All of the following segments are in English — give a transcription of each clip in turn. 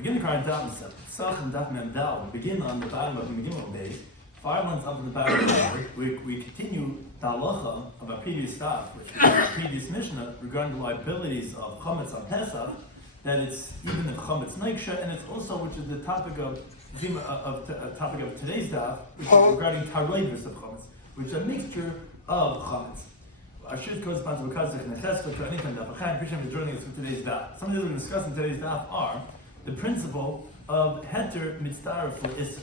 Begin the current Daf Pesachim Daf Yomi. Begin on the bottom of the beginning day. 5 months up in the bottom of the day, we continue the halacha of our previous Daf, which is our previous Mishnah regarding the liabilities of chametz on Pesach. That it's even if chametz neiksha, and it's also which is the topic of today's Daf, which is regarding taroivus of chametz, which is a mixture of chametz. Our shiur corresponds to Pesachim Daf. Appreciate you joining us for today's Daf. Some of the things we're discussing today's Daf are the principle of heter mitzvah for isser,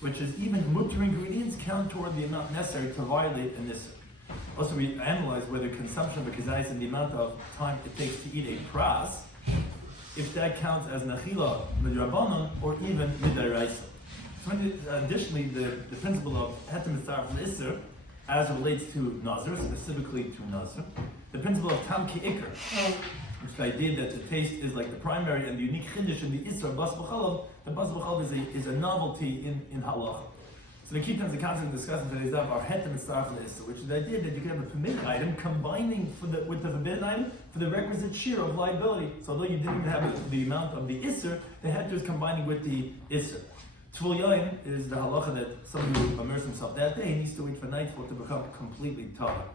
which is even mutter ingredients count toward the amount necessary to violate an isser. Also, we analyze whether consumption of a kazayis and the amount of time it takes to eat a pras, if that counts as nachila midrabanan or even midaraisa. So additionally, the principle of heter mitzvah for isser as it relates to nazar, specifically to nazar, the principle of tam ki ikar, which is the idea that the taste is like the primary and the unique chiddush in the Isra bas b'chalav. The bas b'chalav is a novelty in halacha. So the key terms, the concept discussed in today's daf are heter mitzvah for the Isra, which is the idea that you can have a permitted item combining with the forbidden item for the requisite shiur of liability. So although you didn't even have the amount of the Isra, the heter is combining with the Isra. Tvul yain is the halacha that somebody who immerse himself that day needs to wait for nightfall to become completely tahor.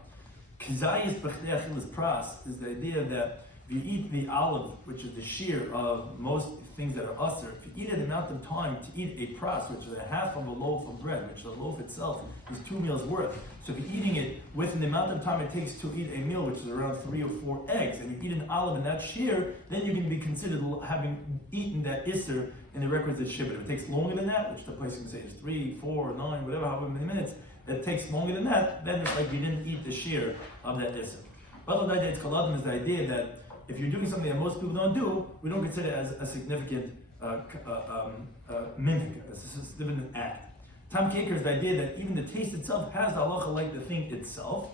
Kizayis b'chdei achilas pras is the idea that if you eat the olive, which is the shiur of most things that are usher, if you eat an amount of time to eat a pras, which is a half of a loaf of bread, which the loaf itself is 2 meals worth. So if you're eating it within the amount of time it takes to eat a meal, which is around 3 or 4 eggs, and you eat an olive in that shiur, then you can be considered having eaten that isser in the requisite shiur. If it takes longer than that, which the place can say is 3, 4, 9, whatever, however many minutes, that takes longer than that, then it's like you didn't eat the shiur of that isser. But the idea is the idea that if you're doing something that most people don't do, we don't consider it as a significant minhag, a significant act. Tam keker is the idea that even the taste itself has the halacha like the thing itself.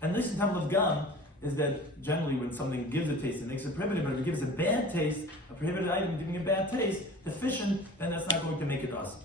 And this in tam of gam is that generally when something gives a taste, it makes it prohibited, but if it gives a bad taste, a prohibited item giving a bad taste, deficient, then that's not going to make it us.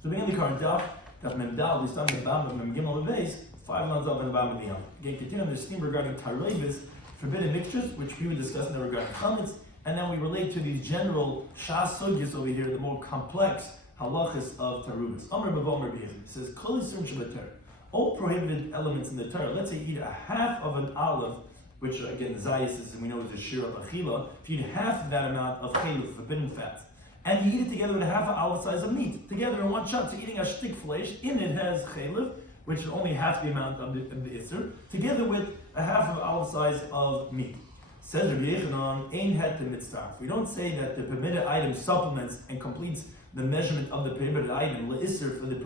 So beginning the current Daf Memdal, we start in the bottom of Mem Gimel base, 5 months up in the bottom of the Yom. Again, continue on this theme regarding taroivus, forbidden mixtures, which we were discussing in regarding chametz, and then we relate to these general shas sugyas over here, the more complex halachas of taruvus. Amar b'vomer b'yich. It says, Kol yisurim shebeter. All prohibited elements in the Torah. Let's say you eat a half of an olive, which again, zayis is, we know is a shiur of achila. If you eat half of that amount of chaylev, forbidden fats, and you eat it together with a half an olive size of meat, together in one shot, so eating a shtik flesh, in it has chaylev, which is only half the amount of the isser, together with a half of olive size of meat. Says Rabbi Yechanan, ein heter mitzvah. We don't say that the permitted item supplements and completes the measurement of the permitted item, le'isser, for the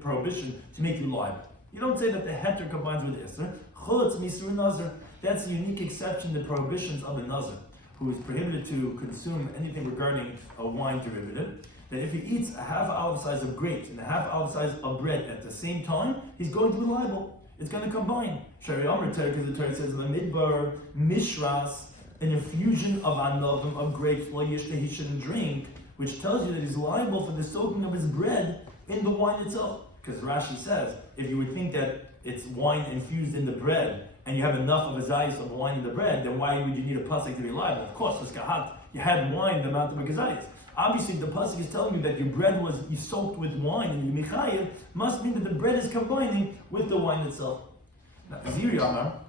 prohibition to make you liable. You don't say that the heter combines with isser. Chutz misur nazar. That's a unique exception to the prohibitions of the nazar, who is prohibited to consume anything regarding a wine derivative. That if he eats a half olive size of grapes and a half olive size of bread at the same time, he's going to be liable. It's going to combine. Shari Amr Terek, because the Torah says in the Midbar, Mishras, an infusion of anavim, of grapes, he shouldn't drink, which tells you that he's liable for the soaking of his bread in the wine itself. Because Rashi says, if you would think that it's wine infused in the bread, and you have enough of a zayis of wine in the bread, then why would you need a pasuk to be liable? Of course, it's kahat. You had wine the amount of a zayis. Obviously, the pasuk is telling you that your bread was soaked with wine and you michayev, must mean that the bread is combining with the wine itself. Now, Ziri Amar,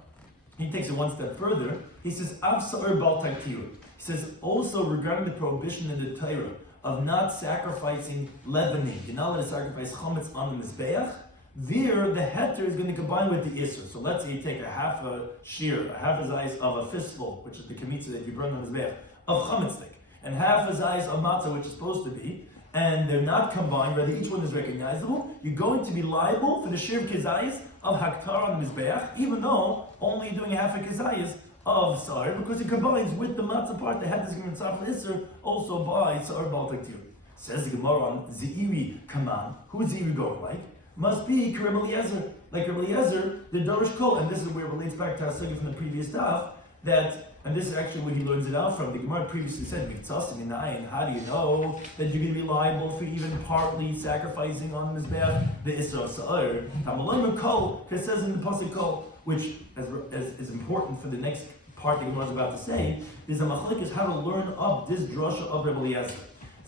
he takes it one step further. He says, Av sa'ur bal taktir. He says, also regarding the prohibition in the Torah of not sacrificing leavening, you're not allowed to sacrifice chametz on the mizbeach. There, the heter is going to combine with the isser. So let's say you take a half a shiur, a half a zayis of a fistful, which is the kamitza that you burn on the mizbeach, of chametz stick, and half a zayis of matzah, which is supposed to be, and they're not combined, rather each one is recognizable, you're going to be liable for the shiur of kizayis of haktar on the mizbeach, even though only doing half a kizayis of sar, because it combines with the matzah part, the head is given tzaf isser, also by sar bal taktir. Says the Gemara on Zeiri Kaman, who is Zeiri going like? Must be Rabbi Eliezer. Like Rabbi Eliezer, the Dorish Kol, and this is where it relates back to our study from the previous daf, that, and this is actually where he learns it out from. The Gemara previously said, how do you know that you're going to be liable for even partly sacrificing on Mizbeach the Isra Sa'ir? Tamalim Kol, because it says in the Pasuk Kol, which is important for the next part the Gemara is about to say, is a machlek is how to learn up this drasha of Rabbi Eliezer.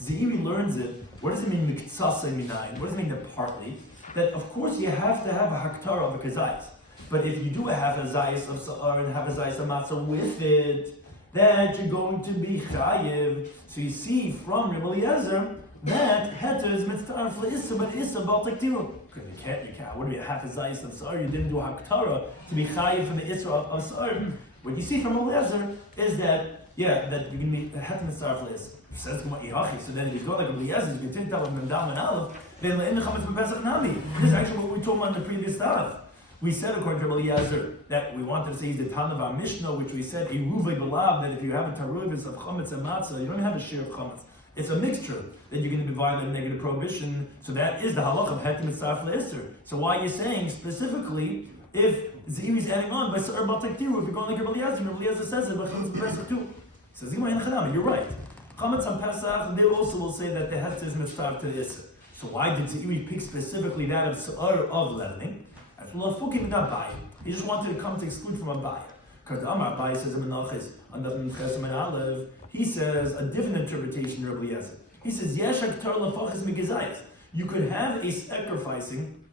Zeiri learns it. What does it mean, miktsasa minayin? What does it mean, that partly? That of course you have to have a haktara of a kazayis. But if you do have a zayis of sa'ar and have a zayis of matzah with it, that you're going to be chayiv. So you see from Rabbi Eliezer that heter is mitzvah for issa, but issa baltaktiru. Because you can't. What do you have a zayis of sa'ar? You didn't do a haktara to be chayiv for the issa of sa'ar. What you see from Eliezer is that that you're going to be heter mitzvah for issa. Says so then if you go like Eliezer, you can take that with Mendam and Aleph, then the chametz from Pesach Nami. This is actually what we told on the previous Daf. We said according to Eliezer that we wanted to say he's the Tan of our Mishnah, which we said Iruvei Belav, that if you have a taruvis of chametz and matzah, you don't have a shiur of chametz. It's a mixture that you're going to be violating negative prohibition. So that is the halach of heter mitzvah le'isr. So why are you saying specifically if Zeiri is adding on by Sa'ar Baltaktiru, if you're going like Eliezer says it, but chametz Pesach too. Says you're right. Chametz on Pesach, they also will say that the heter is mitzvah to the isr. So why did Zeiri pick specifically that of Sa'ar of leavening? He just wanted to come to exclude from Abai. Because Amar Abai says in Menachis, on the Chesim and Aleph, he says a different interpretation of Rabbi Eliezer. He says, Yesh haktar lafachis migezayis. You could have a sacrificing,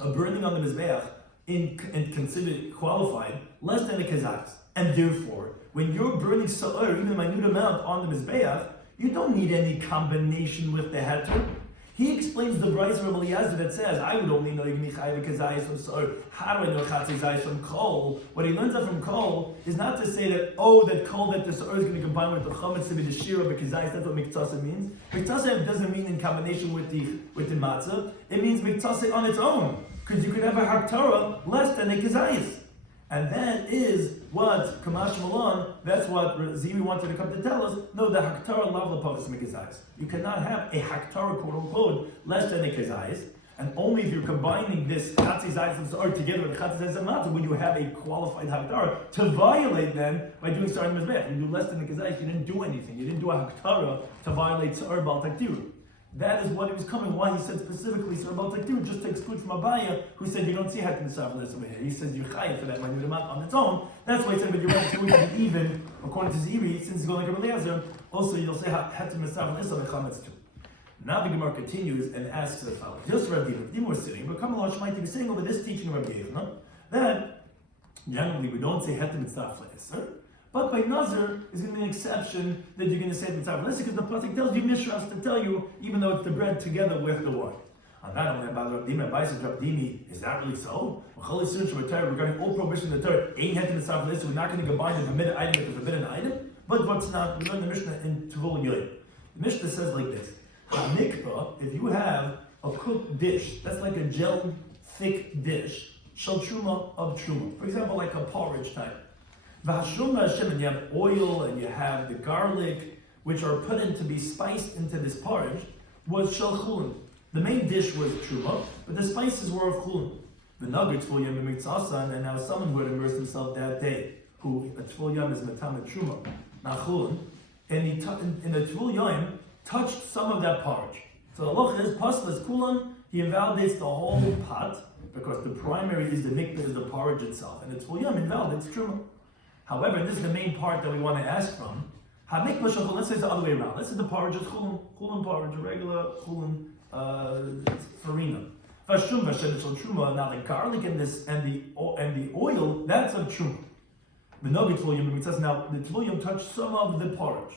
a burning on the Mizbeach, and considered qualified, less than a kazayis. And therefore, when you're burning sa'ar, even a minute amount on the Mizbeach, you don't need any combination with the heter. He explains the Bryce of Eliezer that says, I would only know Yigni Chayiv Kazayis from Sa'ar. How do I know Chatzai Zayis from Kol? What he learns out from Kol is not to say that, that Kol, that the Sa'ar is going to combine with the Chametz to be the shiur of the Kazayis. That's what Miktsasa means. Miktsasa doesn't mean in combination with the Matzah. It means Miktsasa on its own. Because you could have a Haktara less than a Kazayis. And that is what Kamash Malon, that's what Zeiri wanted to come to tell us. No, the Haktara lav lapavis mikazayis. You cannot have a Haktara quote unquote less than a kazayis, and only if you're combining this Chatzai Zayis and Sa'ar together with Chatzai Zayis and Matzah would you have a qualified Haktara to violate then by doing Sa'ar and Mizbech. You do less than a kazayis, you didn't do anything. You didn't do a Haktara to violate Sa'ar Bal Taktiru. That is what he was coming. Why he said specifically Sa'ar Bal Taktiru, just to exclude from Abaya, who said you don't see Heter Mitzvah over here. He says you're chayiv for that minute amount on its own. That's why he said, but you're right, so we can even, according to Zeiri, since you go like Rabbi Eliezer, also you'll say Heter Mitzvah and Chametz too. Now the Gemara continues and asks as follows. Just Rabbi Yehuda was sitting, but come along, Shemaiti was saying over this teaching of Rabbi Yehuda that generally we don't say Heter Mitzvah Le'eser, but by Nazir is going to be an exception that you're going to say Mitzvah Le'eser because the pasuk tells you Mishras to tell you, even though it's the bread together with the wine. On that, only about Rabbi Dimi, is that really so? Regarding all prohibition in the Torah, ain't Heter Mitzvah Le'eser, we're not going to combine the permitted item with the forbidden item. But what's not, we learn the Mishnah in Tuvul Yoy. The Mishnah says like this. Mikvah, if you have a cooked dish, that's like a gel thick dish, shal truma of truma. For example, like a porridge type. V'hashuma Hashem, and you have oil and you have the garlic, which are put in to be spiced into this porridge, was shal chulun. The main dish was truma, but the spices were of chulun. The nuggets for yom mitzasa, and now someone who had immersed himself that day, who a tful yom is matamet truma, not chulun, and he in the tful yom touched some of that porridge. So the loch is paslas kulan, he invalidates the whole pot, because the primary is the mikveh, is the porridge itself, and the tful yom invalidates truma. However, this is the main part that we want to ask from. Let's say it's the other way around. Let's say the porridge is chulun porridge, a regular chulun farina. Now the garlic and the oil, that's of truma. The nugget tful yom, it says now the tful yom touched some of the porridge.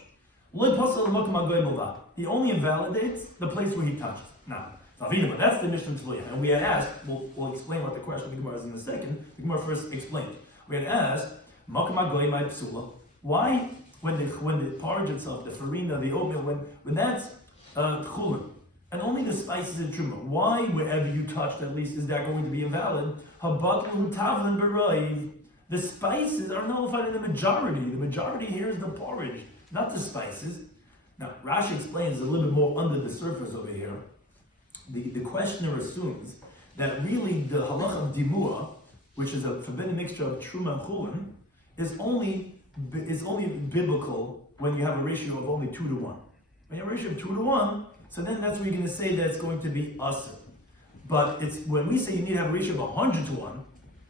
He only invalidates the place where he touched. Now, that's the Mishnah Tzviyah. And we had asked, we'll explain what the question of the Gemara is in a second. The Gemara first explained. We had asked, why, when the porridge itself, the farina, the oatmeal, when that's chulun, and only the spices and truma, why wherever you touched at least is that going to be invalid? The spices are nullified in the majority. The majority here is the porridge, not the spices. Now, Rashi explains a little bit more under the surface over here. The questioner assumes that really the halach of dimua, which is a forbidden mixture of truma and chulun, is only biblical when you have a ratio of only 2 to 1. When you have a ratio of 2 to 1, so then that's where you're going to say that it's going to be asr. But it's when we say you need to have a ratio of 100 to 1,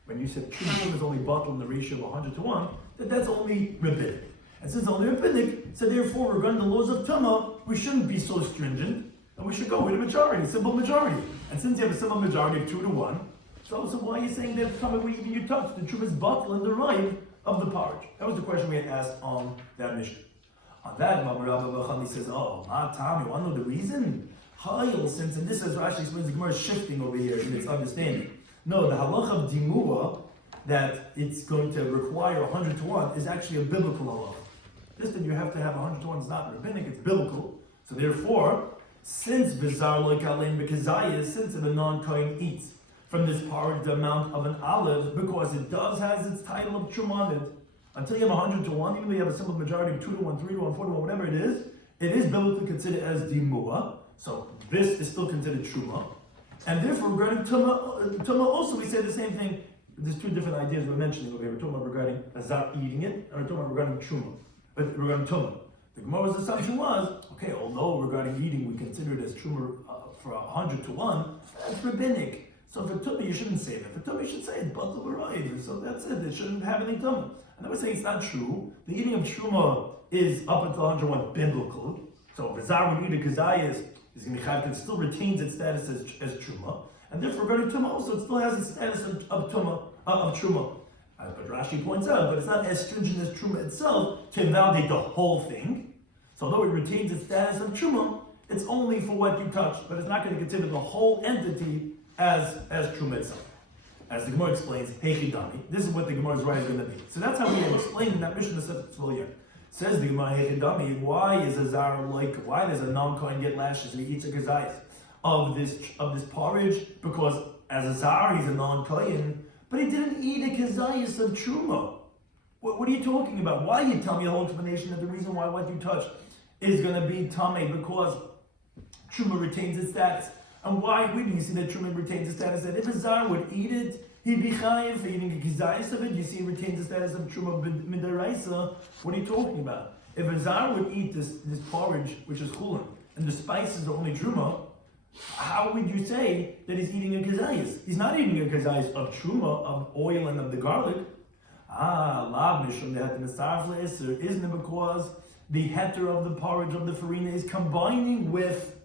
when you said truma is only bottled in the ratio of 100 to 1, that's only rabbinic. And since it's only rabbinic, So therefore, regarding the laws of Tumah, we shouldn't be so stringent, and we should go with a majority, simple majority. And since you have a simple majority of 2-1, so why are you saying that Tumah we even you touch the Truma is bottle in the right of the porridge? That was the question we had asked on that mission. On that, Rabbi says, oh, Tom, you want to know the reason? Since, and this is Rashi explains, the Gemara is shifting over here in its understanding. No, the halach of dimua, that it's going to require 100-1, is actually a biblical halach. This that you have to have 100-1 is not rabbinic, it's biblical. So therefore, since bizarre like alein bekazayis, since if a non-kohen eats from this porridge the amount of an olive, because it does has its title of truma, until you have 100-1, even though you have a simple majority of 2-1, 3-1, 4-1, whatever it is biblically considered as dimua. So this is still considered truma. And therefore, regarding Tumah also, we say the same thing. There's two different ideas we're mentioning over here. We're talking about regarding Azar eating it, and we're talking about regarding Truma, regarding Tumah. The Gemara's assumption was, okay, although regarding eating we consider it as Truma for 100-1, that's rabbinic. So for Tumah you shouldn't say that. For Tumah you should say it's Batal B'Ra'id. So that's it. It shouldn't have any Tumah. And I would say it's not true. The eating of Truma is up until 101 biblical. So if Azar would eat a kazayas, is going to be chayv, it still retains its status as truma, and therefore regarding tumah also it still has its status of truma. But Rashi points out, but it's not as stringent as truma itself to invalidate the whole thing. So although it retains its status of truma, it's only for what you touch, but it's not going to consider the whole entity as truma itself. As the Gemara explains, heichidami. This is what the Gemara's right is going to be. So that's how we have explained in that Mishnah Tzvul. Says the Gemara, heichidami, why does a non-kohen get lashes if he eats a kazayis of this porridge? Because as a zar, he's a non-kohen, but he didn't eat a kazayis of truma. What are you talking about? Why you tell me a whole explanation that the reason why what you touch is going to be tamei because truma retains its status? And why would you see that truma retains its status? That if a zar would eat it, he'd be chayiv for eating a kizayis of it. You see, it retains the status of truma midaraisa. What are you talking about? If a zar would eat this porridge, which is chulin, and the spices are only truma, how would you say that he's eating a kizayis? He's not eating a kizayis of truma, of oil and of the garlic. Lav mishum that the misarfle iser. Isn't it because the heter of the porridge of the farina is combining with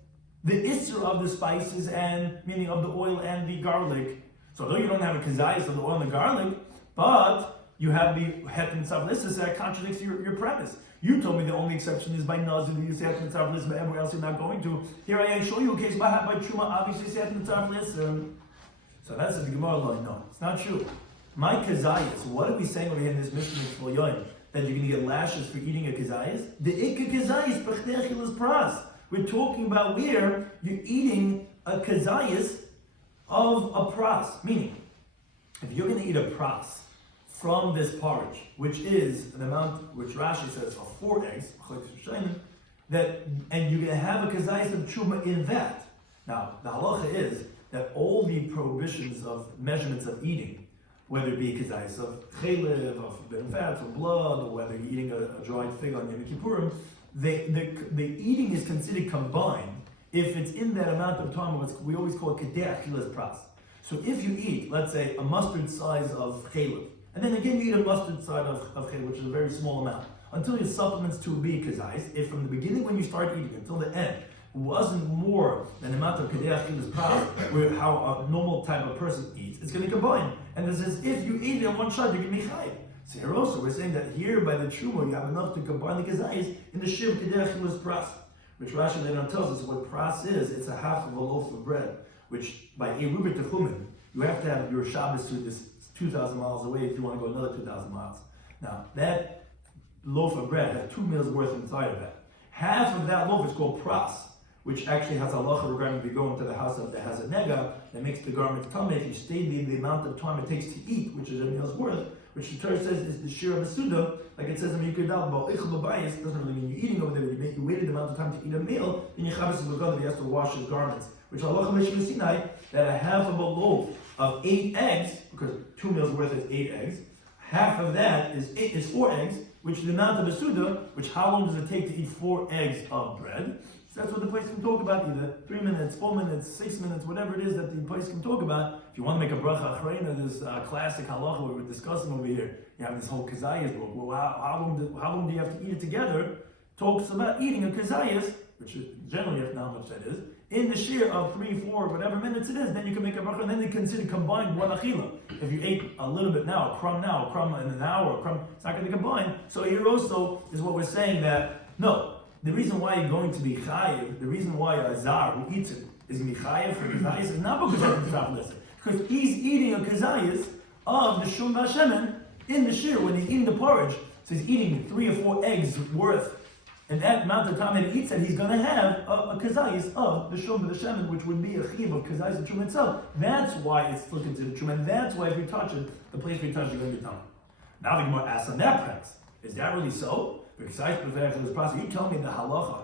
the iser of the spices and meaning of the oil and the garlic? So though you don't have a kazayis of the oil and the garlic, but you have the het mitzvah list, that contradicts your premise. You told me the only exception is by nazir. You say het mitzvah list, but everywhere else you're not going to. Here I show you a case by truma. Obviously, say het mitzvah list. So that's the Gemara line. No, it's not true. My kazayis. What are we saying over here in this mission of Shloimo Yoim? That you're going to get lashes for eating a kazayis? The ikka kazayis b'chdei achilas pras. We're talking about where you're eating a kazayis of a pras, meaning if you're going to eat a pras from this porridge, which is an amount which Rashi says of 4 eggs, that and you're going to have a kazayis of truma in that. Now the halacha is that all the prohibitions of measurements of eating, whether it be kazayis of chelev, of forbidden fats, or blood, or whether you're eating a dried fig on Yom Kippurim, the eating is considered combined if it's in that amount of time. We always call it kedei achilas pras. So if you eat, let's say, a mustard size of chelev, and then again you eat a mustard size of chelev, which is a very small amount, until your supplements to be kazayis, if from the beginning when you start eating until the end wasn't more than the amount of kedei achilas pras, where how a normal type of person eats, it's going to combine. And this is if you eat it on one shot, you're going to be chayiv. So here also we're saying that here by the truma you have enough to combine the kazayis in the shiur kedei achilas pras, which Rashi later on tells us what pras is. It's a half of a loaf of bread, which by Erubit Techumen, you have to have your Shabbos to this 2,000 miles away if you want to go another 2,000 miles. Now, that loaf of bread has 2 meals worth inside of it. Half of that loaf is called pras, which actually has halacha regarding if you go into the house that has a nega that makes the garment come. If you stay the amount of time it takes to eat, which is a meal's worth, which the Torah says is the shiur of a suda, like it says in Yikudal, doesn't really mean you're eating over there, but you waited the amount of time to eat a meal, then your Shabbos is because he has to wash his garments. Which halacha Mishmah Sinai, that a half of a loaf of 8 eggs, because 2 meals worth is 8 eggs, half of that is 4 eggs, which is the amount of a suda, which how long does it take to eat 4 eggs of bread? So that's what the place can talk about, either 3 minutes, 4 minutes, 6 minutes, whatever it is that the place can talk about. If you want to make a bracha achreina, this classic halacha we were discussing over here, you have this whole kazayas book. Well, how long do you have to eat it together? talks about eating a kazayas, which is generally, if not how much that is, in the shiur of 3, 4, whatever minutes it is, then you can make a bracha, and then they consider combined one achila. If you ate a little bit now, a crumb in an hour, a crumb, it's not going to combine. So here also is what we're saying that, no, the reason why you're going to be chayiv, the reason why a zar who eats it is going to be chayiv for kazayas is not because of the because he's eating a kazayas of the shum v'ashemen in the shiur when he's eating the porridge. So he's eating 3 or 4 eggs worth. And that amount of time that he eats it, he's going to have a kazayis of the shum the shemen, which would be a chiv of kazayis of truma itself. That's why it's still considered truma, and that's why if you touch it, the place where you touch it, you're going to get done. Now the Gemara asks on that premise, is that really so? Because you tell me the halacha,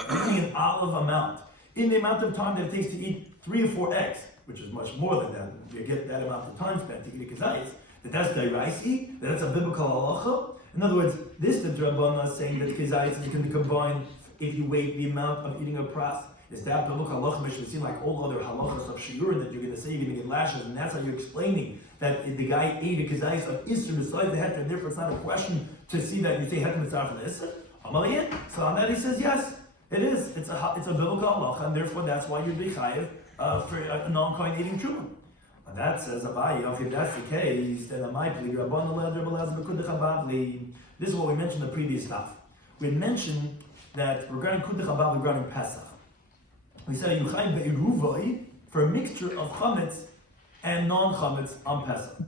eating an olive amount, in the amount of time that it takes to eat 3 or 4 eggs, which is much more than that, you get that amount of time spent to eat a kazayis, that's deraisi, that's a biblical halacha. In other words, this the Rabbanah is saying that kazayis you can combine if you weigh the amount of eating a pras. Is that biblical halacha which would seem like all other halachas of shiur that you're going to say you're going to get lashes, and that's how you're explaining that the guy ate a kazayis of isser besides the heter, and therefore it's not a question to see that you say heter mitzvah for the isser. Amaliyin. So on that he says yes, it is. It's a biblical halacha, and therefore that's why you'd be chayiv for a non-kohen eating truma. And that says Abaye, if that's the case, then this is what we mentioned in the previous Daf. We had mentioned that regarding Kudach Habab, regarding Pesach, we said you chayv be'iruvai for a mixture of chametz and non-chametz on Pesach.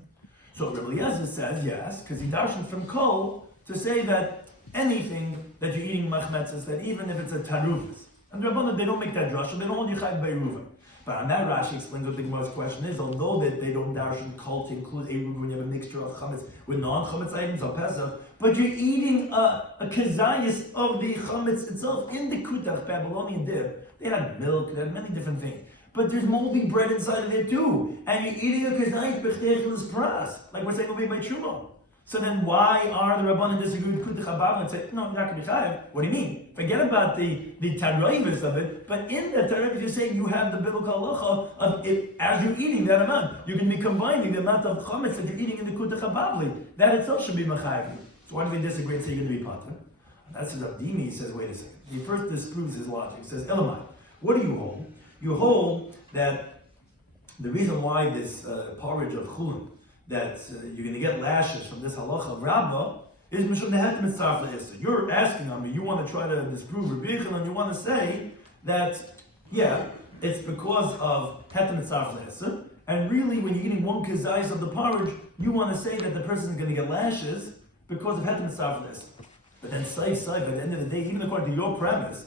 So Rabbi Eliezer says yes, because he darshan from Kol to say that anything that you're eating machmetzes, that even if it's a tarufis, and Rabbanah, they don't make that drasha, they don't hold you chayv be'iruvai. But on that Rashi explains what the Gemara's question is, although that they don't darshan Kol to include eruv when you have a mixture of chametz with non-chametz items on Pesach, but you're eating a kazayas of the chametz itself in the kutach, Babylonian dip. They had milk, they had many different things. But there's moldy bread inside of it too. And you're eating a kazayas b'chteichelis pras, like we're saying will be by Truma. So then why are the Rabbanan disagree with Kutach Habab and say, no, you're not going to be chayav? What do you mean? Forget about the tarayvis of it, but in the tarayvis you're saying you have the biblical halacha of it, as you're eating that amount, you can be combining the amount of chametz that you're eating in the Kutach Habab. That itself should be machayav. So why do they disagree and say you're going to be pater? That's what Abdimi says, wait a second. He first disproves his logic. He says, Elamai, what do you hold? You hold that the reason why this porridge of chulin, that you're going to get lashes from this halacha of Rabbah, is mishum nehet mitzvah le'isser. You're asking on me, you want to try to disprove Rabbi Yochanan, and you want to say that, yeah, it's because of het mitzvah le'isser, and really when you're eating one kazayis of the porridge, you want to say that the person is going to get lashes because of het mitzvah le'isser. But then by the end of the day, even according to your premise,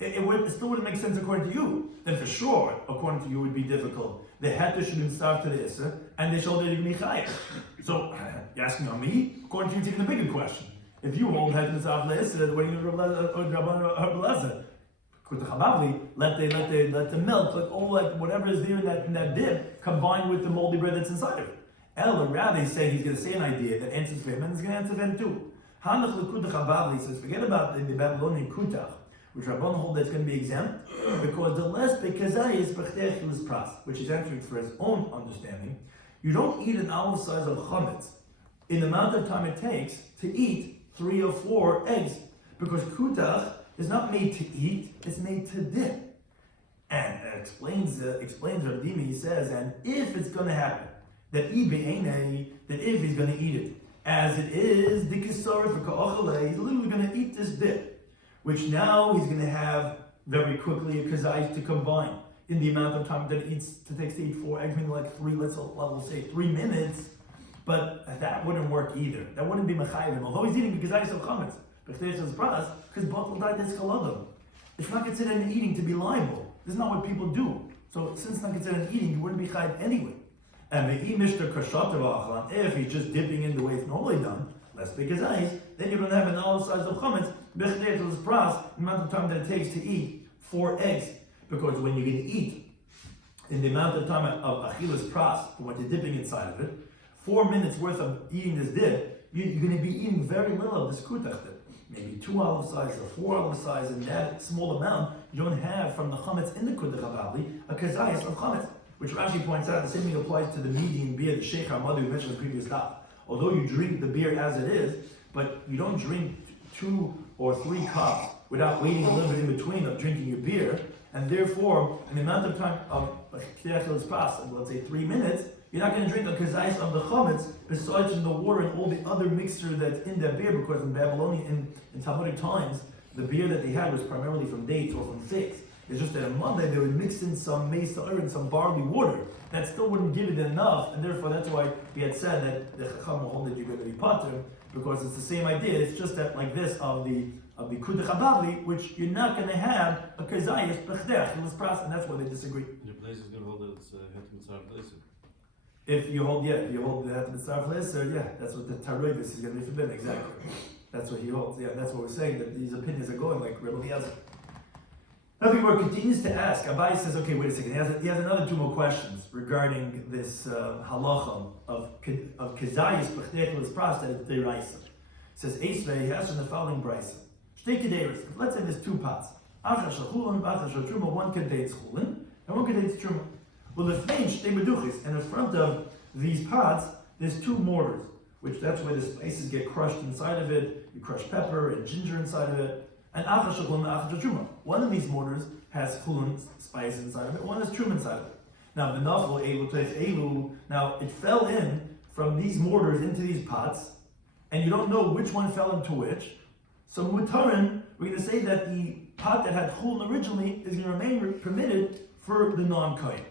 it still wouldn't make sense according to you. Then for sure, according to you, it would be difficult. The heter should starve to the Isser, and they showed that you can be chayav. So, you're asking on me? According to you, it's even a bigger question. If you hold heter starve to the Isser, what are you going to do? Let the milk, whatever is there in that dip, combined with the moldy bread that's inside of it. Or rather, he's saying he's going to say an idea that answers for him, and he's going to answer for him too. He says, forget about the Babylonian kutach, which Rabban hold that's going to be exempt, because the less bekazai is b'chteichelis pras, which is answering for his own understanding. You don't eat an olive size of chametz in the amount of time it takes to eat 3 or 4 eggs, because kutach is not made to eat, it's made to dip. And it explains Rabdimi, he says, and if it's going to happen, that if he's going to eat it, as it is, the kisar for ka'achale, he's literally going to eat this dip, which now he's going to have very quickly a kazayis to combine in the amount of time that it takes to eat 4 eggs, meaning like 3, let's say 3 minutes, but that wouldn't work either. That wouldn't be mechayim. Although he's eating the kazayis of chametz, because both will die this kaladam. It's not considered an eating to be liable. This is not what people do. So since it's not considered an eating, you wouldn't be chayiv anyway. And if he's just dipping in the way it's normally done, less big as ice, then you don't have an olive size of chametz, the amount of time that it takes to eat 4 eggs. Because when you're going to eat, in the amount of time of achilas pras, when you're dipping inside of it, 4 minutes worth of eating this dip, you're going to be eating very little of this kutach dip. Maybe 2 olive size or 4 olive size, and that small amount you don't have from the chametz in the kutach hababli, a kazayas of chametz. Which Rashi points out, the same thing applies to the median beer, the sheikh hamadu we mentioned in the previous daf. Although you drink the beer as it is, but you don't drink 2 or 3 cups without waiting a little bit in between of drinking your beer, and therefore, in the amount of time of let's say 3 minutes, you're not going to drink a kazais of the chametz besides in the water and all the other mixture that's in that beer, because in Babylonian, in Talmudic times, the beer that they had was primarily from dates or from figs. It's just that on Monday they would mix in some mesa and some barley water. That still wouldn't give it enough, and therefore that's why we had said that the Chacham will hold that you're going to be pater, because it's the same idea. It's just that like this of the kudach habavli, which you're not going to have a kazayis bechdech, and that's why they disagree. Your place is going to hold that it's het mitzvah place. If you hold the het mitzvah place, that's what the taroivis is going to be forbidden. Exactly. That's what he holds. Yeah, that's what we're saying, that these opinions are going like Rebbe Eliezer. Now the Gemara continues to ask. Abai says, okay, wait a second. He has another 2 more questions regarding this halacha of kezayis b'chdech l'spras that it's deraisa. Says Esrei, he has from the following brisa. Shtei kedeiros. Let's say there's 2 pots. Achar shel chulin, achar shel truma. One contains chulin and one contains truma. Well, the flein shtei meduchis, and in front of these pots, there's 2 mortars, which that's where the spices get crushed inside of it. You crush pepper and ginger inside of it. And achar shel chulin, achar shel truma. One of these mortars has chulin spice inside of it. One has truma inside of it. Now the nafel elu takes elu. Now it fell in from these mortars into these pots, and you don't know which one fell into which. So mutarin, we're going to say that the pot that had chulin originally is going to remain permitted for the non-kohen.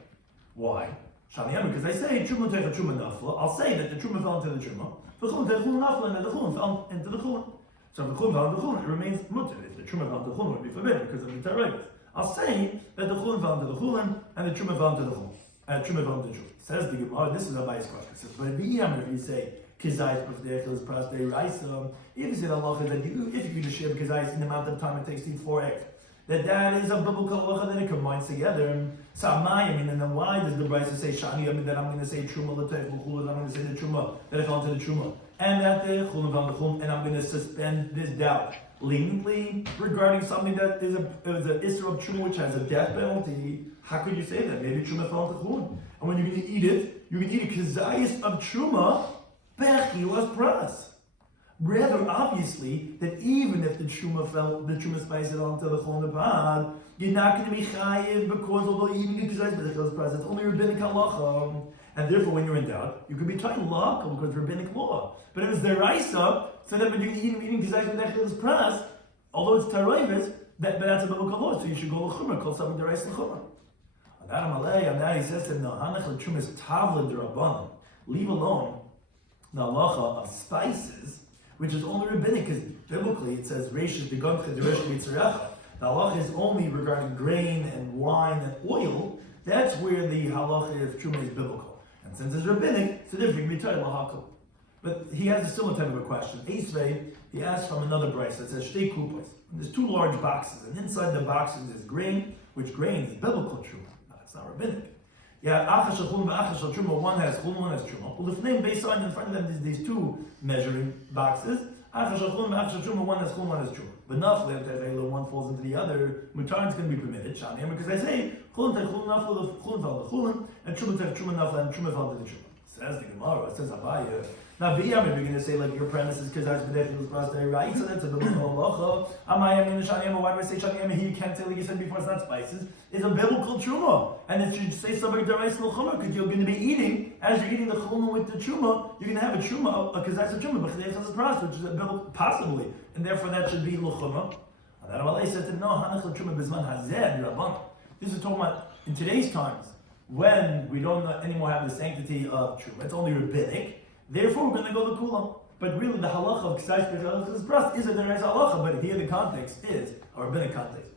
Why? Because I say truma techa truma nafla, I'll say that the truma fell into the truma. The chulin techa chulin nafla, and the chulin fell into the chulin. So if the chulin fell into the chulin, it remains mutter. If the truma fell into the chulin, it would be forbidden because of the tarayvus. I'll say that the chulin fell into the chulin and the truma fell into the chulin. Truma fell into the truma. Says the Gemara, this is Abayi's question. It says, but if you say kizayis b'chdech l'spras deraisa, if you say the halacha that if you do share kizayis in the amount of time it takes to eat 4 eggs, that is a biblical halacha that it combines together. So and then why does the brisa say shani? That I'm going to say truma l'tech l'chulin, I'm going to say the truma that it fell into the truma, and that the chulin fell into the chulin, and I'm going to suspend this doubt leniently regarding something that is an isser of truma which has a death penalty. How could you say that? Maybe truma fell into chulin, and when you're going to eat it, you're going to eat a kazayis of truma bechilas pras. Rather obviously that even if the truma spice it onto the chulin pod, you're not going to be chayiv because although eating a kazayis bechilas pras, it's only rabbinic halacha, and therefore when you're in doubt, you could be talking law because rabbinic law. But if it's deraisa, so that when you're eating kazayis bechilas pras, although it's taroivis, that's a biblical law, so you should go l'chumrah, call something deraisa l'chumrah. On that he says to him, no, hanach l'trum is tavla d'rabbanan. Leave alone the halacha of spices, which is only rabbinic, because biblically it says reishis degoncha deresh mitzarecha. The halacha is only regarding grain and wine and oil. That's where the halacha of truma is biblical. And since it's rabbinic, so therefore you can be tied lahakal. But he has a similar type of a question. Esvei, he asks from another brayso that says shtei kupas. There's 2 large boxes, and inside the boxes is grain, which grain is biblical truma. It's not rabbinic. Yeah, achas shel chulin v'achas shel truma. One has chulin, one has truma. Well, the name based on in front of them is these 2 measuring boxes. Achas shel chulin v'achas shel truma. One has chulin, one has truma. But nafle, one falls into the other. Mutar is going to be permitted. Shani, because I say chulin tech chulin nafle, chulin fell to chulin, and truma tech truma nafle, and truma fell to the truma. Says the Gemara. Says Abaye. Now, maybe you're going to say like your premise is because that's right. So that's a biblical halacha. Why do I say shani? He can't say like you said before. It's not spices. It's a biblical truma, and it should say somebody deraisa l'chumrah because you're going to be eating as you're eating the chulin with the truma. You're going to have a truma because that's a truma, which is a biblical possibly, and therefore that should be l'chumrah. And that Amalei says that no hanach l'truma bizman hazeh rabban. This is talking about in today's times when we don't anymore have the sanctity of truma. It's only rabbinic. Therefore, we're going to go to kulam. But really, the halacha of k'sayis b'chalakas pras is a deraisa halacha. But here, the context is a rabbinic context.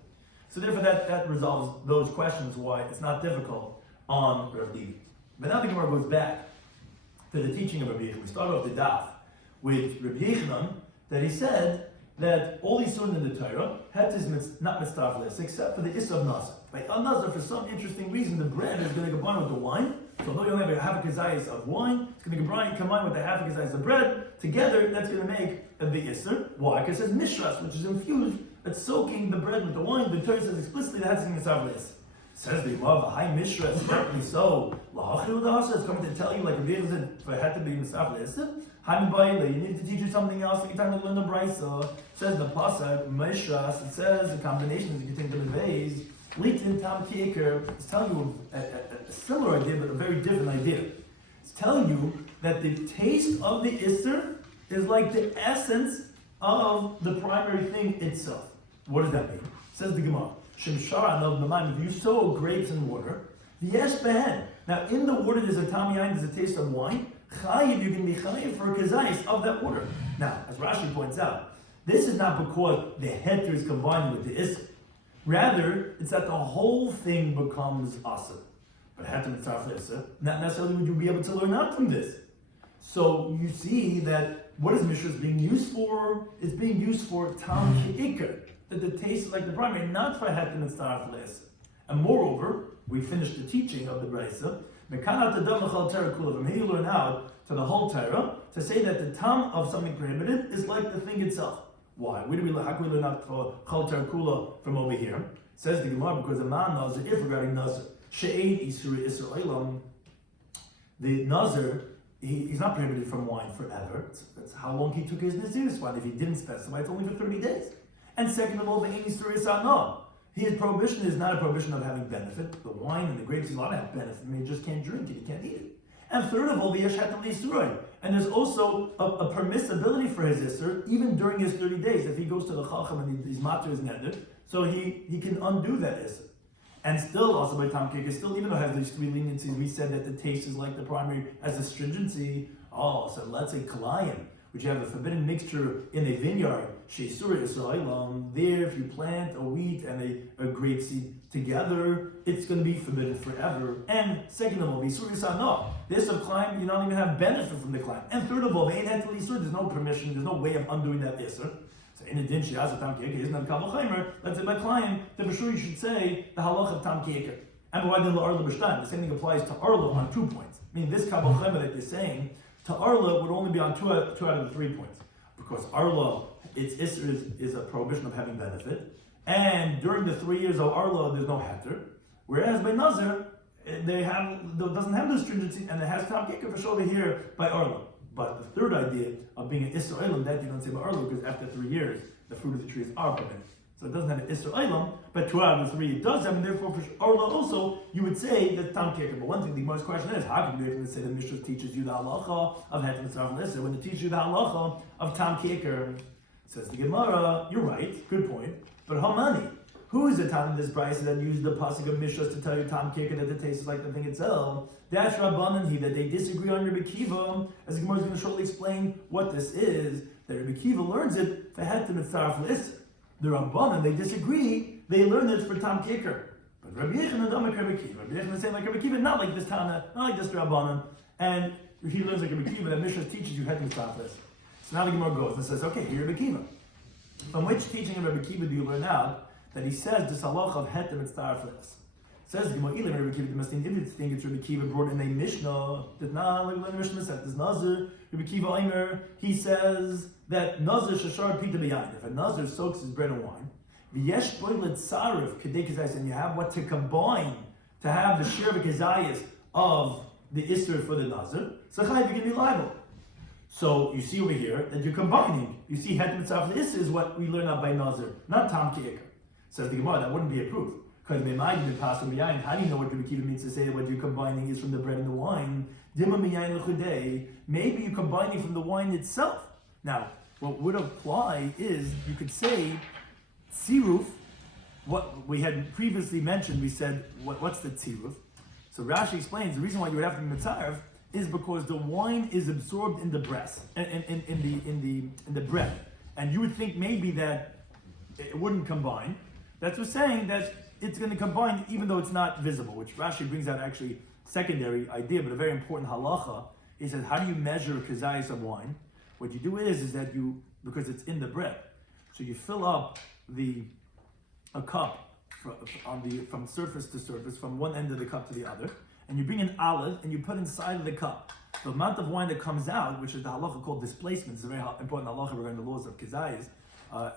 So therefore, that resolves those questions. Why it's not difficult on Rav Levi. But now the Gemara goes back to the teaching of Rabbi Yechanan. We start off the daf with Rabbi Yechanan that he said that all these sunnah in the Torah had is not mitzvahs except for the issa of nazar. By nazar, for some interesting reason, the bread is going to combine with the wine. So although you only have a half a kazayis of wine, it's going to combine with the half a kazayis of bread. Together, that's going to make a big isser. Why? Because it says mishras, which is infused, it's soaking the bread with the wine. The Torah says explicitly that has to be mitzvah. Says the Gemara, high Mishra, certainly so. Lahachil dasa is coming to tell you, like Rabbi said, if I had to be Misaf Le'esim, you need to teach you something else. You can learn the Brisa. Says the Pasuk, Mishras, it says the combinations you can think of the vase. Litin Tam Kieker is telling you a similar idea, but a very different idea. It's telling you that the taste of the Isser is like the essence of the primary thing itself. What does that mean? Says the Gemara, if you sow grapes in water, v'yesh behen. Now in the water there's a tam yain, there's a taste of wine. Chayiv, you can be chayiv for a kazayis of that water. Now, as Rashi points out, this is not because the heter is combined with the isser. Rather, it's that the whole thing becomes asr. But heter mitzaref isser, not necessarily would you be able to learn out from this. So you see that what is Mishra being used for? It's being used for tam ki'ikr, that the taste is like the primary, not for heter mitzaref isser. And moreover, we finished the teaching of the Brisa. From here you learn out to the whole Torah to say that the tam of something prohibited is like the thing itself. Why? How can we learn out for Chol Torah Kula from over here? Says the Gemara, because a man nazir, if regarding nazir, she'ein isur isur olam, the nazir, he's not prohibited from wine forever. That's how long he took his nazirus wine. If he didn't specify, it's only for 30 days. And second of all, the ein isur isur no. His prohibition is not a prohibition of having benefit. The wine and the grapes, you ought to have benefit. I mean, you just can't drink it, you can't eat it. And third of all, the yeshat l'isuray. And there's also a permissibility for his isur, even during his 30 days. If he goes to the chacham and he's matter his neder, so he can undo that isur. And still, also by Tam Kik, still, even though it has these three leniencies, we said that the taste is like the primary, as a stringency. Oh, so let's say kalayim, which you have a forbidden mixture in a vineyard. There, if you plant a wheat and a grape seed together, it's going to be forbidden forever. And second of all, this of climb, you don't even have benefit from the climb. And third of all, there's no permission, there's no way of undoing that isur. So in addition, isn't that kabel chaimer? Let's say by climb, then for sure you should say the halach of tam kieker. And why the arla b'shtan? The same thing applies to arla on 2 points. I mean, this kabel chaimer that you're saying to arla would only be on two out of the 3 points, because arla, its isser is a prohibition of having benefit, and during the 3 years of arla there's no heter, whereas by nazir doesn't have the stringency and it has tam kikar for sure over here by arla. But the third idea of being an isser olam, that you don't say by arla, because after 3 years the fruit of the trees are permitted. So it doesn't have an isser olam, but 2 out of the 3 it does have, and therefore for arla also you would say that tam kikar. But one thing the Gemara's question is, how can you be able to say the Mishnah teaches you the halacha of heter mitzaref l'isser when it teaches you the halacha of tam kikar? Says the Gemara, you're right, good point. But how many? Who is the time in this Brisa that used the pasuk of Mishras to tell you Tam Kikar that the taste is like the thing itself? That's Rabbanan he, that they disagree on Rabbi Kiva, as the Gemara is going to shortly explain what this is, that Rabbi Kiva learns it for heter mitzaref l'isser. The Rabbanan, they disagree, they learn it for Tam Kikar. But Rabbi Yechon don't like Rabbi Kiva. Rabbi Yechon is saying like Rabbi Kiva, not like this Tana, not like this Rabbanan. And he learns like Rabbi Kiva that Mishras teaches you heter mitzaref l'isser. So now the Gemara goes and says, okay, here Rabbi Kiva. From which teaching of Rabbi Kiva do you learn out that he says this halacha of heter mitzaref l'isser? Says the Gemara, Rabbi Kiva, the Mastin, if you think it's Rabbi Kiva brought in a Mishnah, that like the Mishnah said, this Nazir, Rabbi Kiva Omer, he says that Nazir shashar pita b'yayin. If a Nazir soaks his bread and wine, v'yesh boilet tzarif kedei kazayis, and you have what to combine to have the shir v'kazayis of the isser for the Nazir, so chayiv, you can be liable. So you see over here that you're combining. You see heter mitzaref l'isser is what we learn out by Nazir, not tam kikar. Says the Gemara, that wouldn't be a proof. Because how do you know what Rabbi Kiva means to say that what you're combining is from the bread and the wine? Maybe you're combining from the wine itself. Now, what would apply is you could say tziruf. What we had previously mentioned, we said what's the tziruf? So Rashi explains the reason why you would have to be mitzaref is because the wine is absorbed in the breast, in the bread, and you would think maybe that it wouldn't combine. That's what's saying that it's going to combine even though it's not visible, which Rashi brings out actually secondary idea, but a very important halacha. He says, how do you measure kazayis of wine? What you do is that you, because it's in the bread, so you fill up a cup from surface to surface, from one end of the cup to the other, and you bring an olive and you put inside of the cup. The amount of wine that comes out, which is the halacha called displacement, is a very important halacha regarding the laws of kazayis,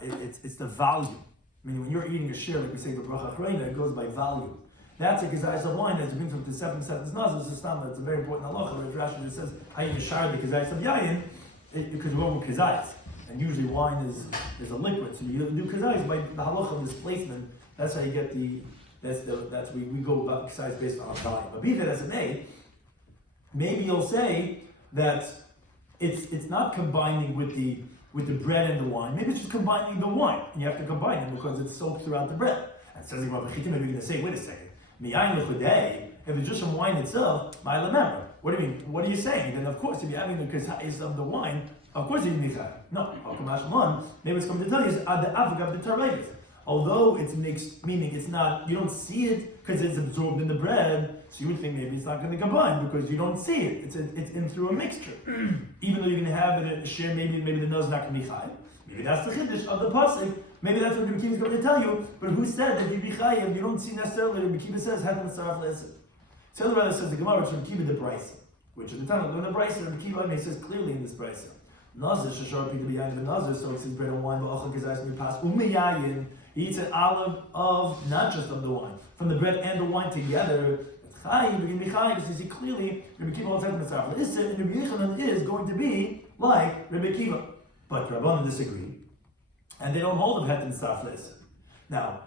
it's the value. Meaning when you're eating a shiur, like we say with bracha achrona, it goes by value. that's a kazayis of wine as you bring from the seven nazis. It's a very important halacha. Where Rashi just says how you shard the kazayis of yayin because we're over kazayis, and usually wine is a liquid. So you do kazayis by the halacha of displacement. That's how you get we go about kazayis based on volume. But be that as it may, maybe you'll say that it's not combining with the bread and the wine. Maybe it's just combining the wine. And you have to combine them because it's soaked throughout the bread. And says maybe you're going to say, wait a second. If it's just from wine itself, I remember. What do you mean? What are you saying? Then of course, if you're having the kazayis of the wine, of course you need to. No, maybe it's coming to tell you is the avgav the tarayis. Although it's mixed, meaning it's not, you don't see it because it's absorbed in the bread, so you would think maybe it's not going to combine because you don't see it. It's in through a mixture. Even though you're going to have it in a share, maybe the nose is not going to be chayiv. Maybe that's the chiddush of the pasuk. Maybe that's what Rabbi Kiva is going to tell you. But who said that you be chayiv? You don't see necessarily. Rabbi Kiva says hatam saraf le'eser. So the other says the Gemara Rabbi Kiva the brisa, which at the time when the brisa Rabbi Kiva and he says clearly in this brisa, nazir shashar pita b'yayin the nazir soaks his bread and wine ba'achal kazayis mipas u'miyayin. He eats an olive of not just of the wine, from the bread and the wine together. You see clearly Rabbi Kiva will tell him and Rabbi Yochanan is going to be like Rabbi Kiva. But Rabbanan disagree, and they don't hold of hetin saflis. Now,